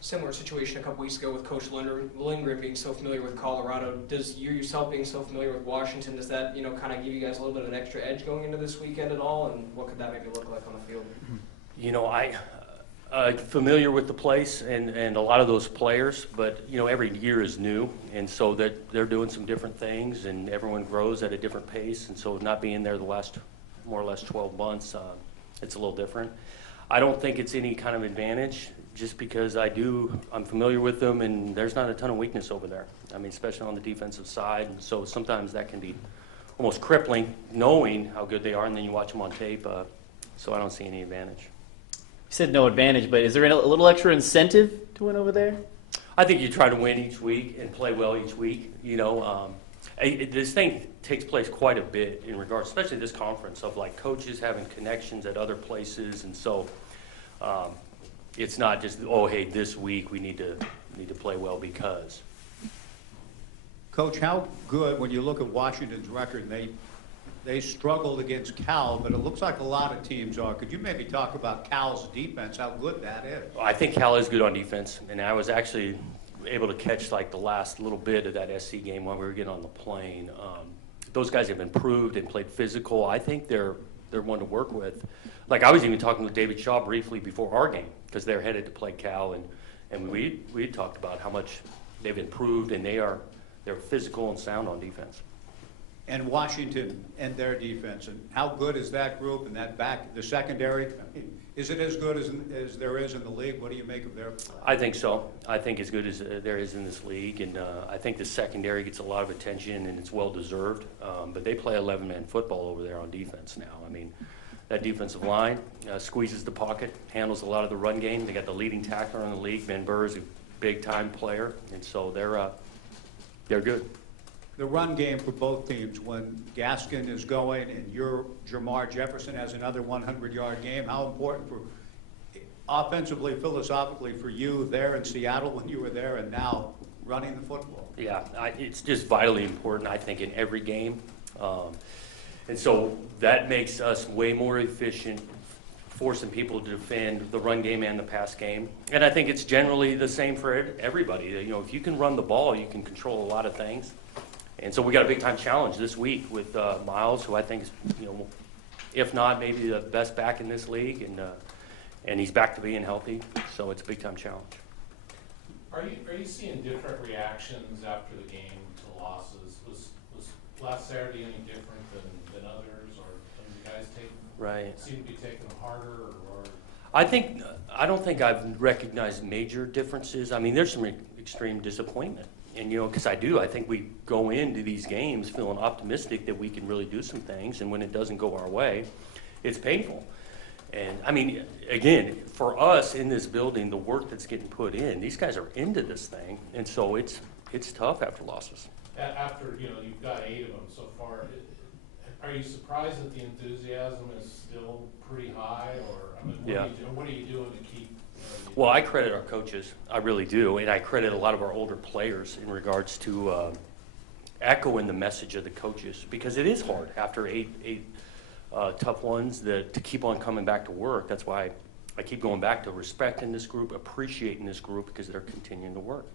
similar situation a couple weeks ago with Coach Lindgren being so familiar with Colorado. Does you yourself being so familiar with Washington, does that kind of give you guys a little bit of an extra edge going into this weekend at all? And what could that maybe look like on the field? I'm familiar with the place and a lot of those players, but every year is new, and so that they're doing some different things, and everyone grows at a different pace, and so not being there the last more or less 12 months, it's a little different. I don't think it's any kind of advantage, just because I'm familiar with them, and there's not a ton of weakness over there. I mean, especially on the defensive side, and so sometimes that can be almost crippling, knowing how good they are, and then you watch them on tape. So I don't see any advantage. You said no advantage, but is there a little extra incentive to win over there? I think you try to win each week and play well each week. This thing takes place quite a bit in regards, especially this conference, of like coaches having connections at other places, and so it's not just, oh, hey, this week we need to play well because. Coach, how good, when you look at Washington's record, they struggled against Cal, but it looks like a lot of teams are. Could you maybe talk about Cal's defense, how good that is? I think Cal is good on defense, and I was actually able to catch like the last little bit of that SC game when we were getting on the plane. Those guys have improved and played physical. I think they're one to work with. Like, I was even talking with David Shaw briefly before our game, because they're headed to play Cal, and we had talked about how much they've improved, and they're physical and sound on defense. And Washington and their defense, and how good is that group and that the secondary? I mean, is it as good as there is in the league? What do you make of their play? I think so. I think as good as there is in this league, and I think the secondary gets a lot of attention, and it's well deserved. But they play 11-man football over there on defense now. I mean, that defensive line squeezes the pocket, handles a lot of the run game. They got the leading tackler in the league. Ben Burr is a big-time player, and so they're good. The run game for both teams, when Gaskin is going and Jamar Jefferson has another 100-yard game, how important for offensively, philosophically for you there in Seattle when you were there and now running the football? Yeah, it's just vitally important, I think, in every game. And so that makes us way more efficient, forcing people to defend the run game and the pass game. And I think it's generally the same for everybody. If you can run the ball, you can control a lot of things. And so we got a big time challenge this week with Miles, who I think is, if not maybe the best back in this league, and he's back to being healthy. So it's a big time challenge. Are you seeing different reactions after the game to losses? Was last Saturday any different than others, or you guys seem to be taking them harder, or? I don't think I've recognized major differences. I mean, there's some extreme disappointment. And, because I think we go into these games feeling optimistic that we can really do some things, and when it doesn't go our way, it's painful. And, I mean, again, for us in this building, the work that's getting put in, these guys are into this thing, and so it's tough after losses. After, you've got 8 of them so far, are you surprised that the enthusiasm is still pretty high, or, I mean, what are you doing to keep? Well, I credit our coaches, I really do, and I credit a lot of our older players in regards to echoing the message of the coaches, because it is hard after eight tough ones to keep on coming back to work. That's why I keep going back to respecting this group, appreciating this group, because they're continuing to work.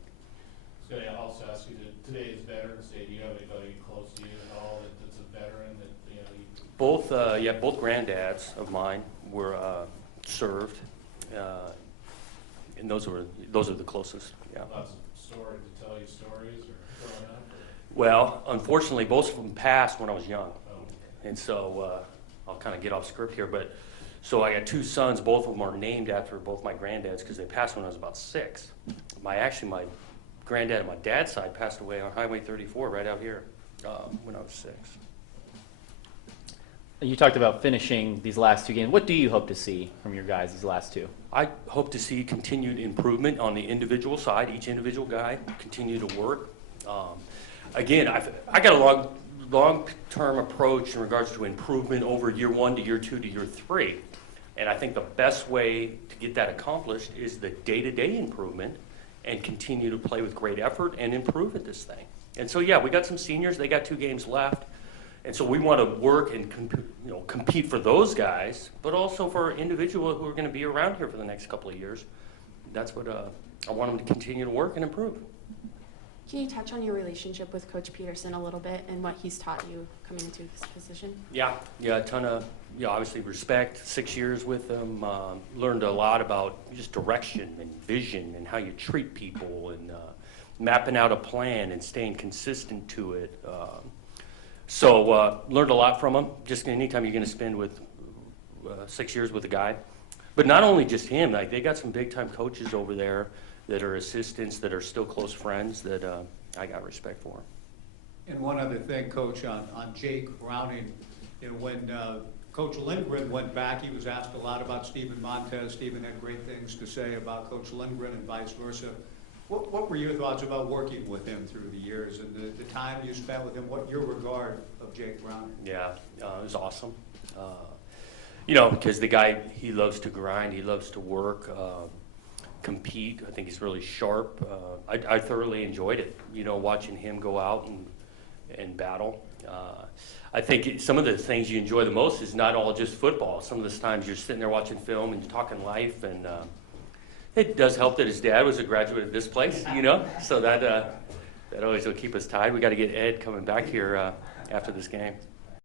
So I also ask you, today is Veterans Day. Do you have anybody close to you at all that's a veteran that Both granddads of mine were served. And those are the closest. Yeah. Lots of stories to tell you stories or growing up? Or? Well, unfortunately, both of them passed when I was young, Oh. and so I'll kind of get off script here. But so I got 2 sons. Both of them are named after both my granddads because they passed when I was about 6. My granddad on my dad's side passed away on Highway 34 right out here when I was 6. You talked about finishing these last 2 games. What do you hope to see from your guys these last 2? I hope to see continued improvement on the individual side. Each individual guy continue to work. Again, I got a long-term approach in regards to improvement over year 1 to year 2 to year 3. And I think the best way to get that accomplished is the day-to-day improvement and continue to play with great effort and improve at this thing. And so, yeah, we got some seniors. They got 2 games left. And so we want to work and compete for those guys, but also for individuals who are going to be around here for the next couple of years. That's what I want him to continue to work and improve. Can you touch on your relationship with Coach Pearson a little bit and what he's taught you coming into this position? Yeah, a ton of, obviously respect. 6 years with him, learned a lot about just direction and vision and how you treat people and mapping out a plan and staying consistent to it. So learned a lot from him. Just anytime you're going to spend with 6 years with a guy. But not only just him, like they got some big time coaches over there that are assistants that are still close friends that I got respect for. And one other thing, Coach, on Jake Browning, when Coach Lindgren went back, he was asked a lot about Steven Montez. Steven had great things to say about Coach Lindgren and vice versa. What were your thoughts about working with him through the years and the time you spent with him? What your regard of Jake Browning? Yeah, it was awesome. Because the guy, he loves to grind, he loves to work, compete. I think he's really sharp. I thoroughly enjoyed it, watching him go out and battle. I think some of the things you enjoy the most is not all just football. Some of the times you're sitting there watching film and talking life, and it does help that his dad was a graduate of this place, so that always will keep us tied. We got to get Ed coming back here after this game.